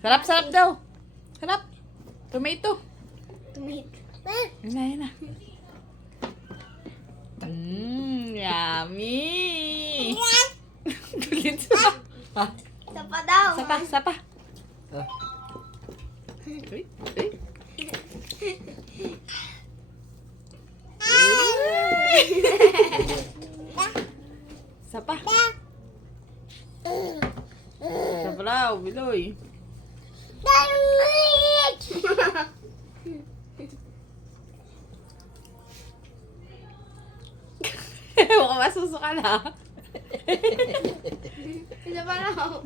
Sarap, sarap daw. Sarap. Tomato. Tomato. Yun na, yun na. Yummy. Kulit sa. Ha? Isa pa daw. Sapa, sapa. Uy, uy. Sapa. Sapa daw, Biloy. Mukhang masusuka na. Isa pa daw.